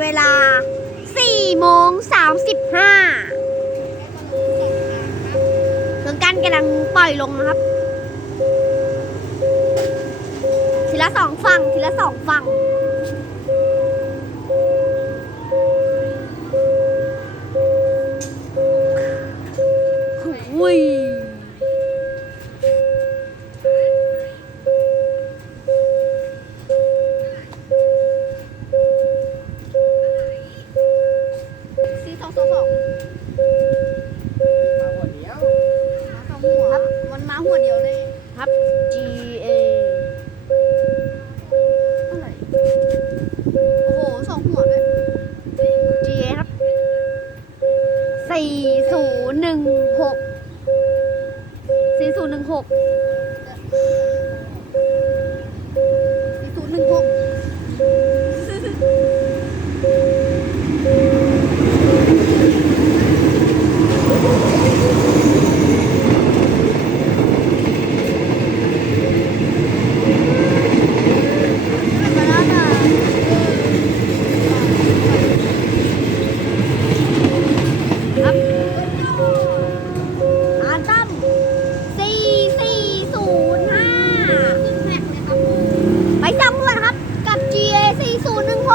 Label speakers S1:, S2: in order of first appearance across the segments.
S1: เวลา4โมง
S2: 35
S1: น้องกันกำลังปล่อยลงนะครับ ทีละสองฝั่ง ทีละสองฝั่งอุ้ย
S2: องสองสองมาหัวเดียวมาสองหัวครับมันมาหัวเดียวเลย
S1: ครับ G A
S2: เท่าไหร่โอ้โหสองหัวด้วย
S1: G A ครับสี่ศูนย์หนึ่งหกสี่ศูนย์หนึ่งหก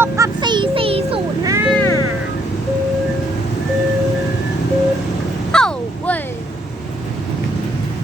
S1: 6 กับ 4 4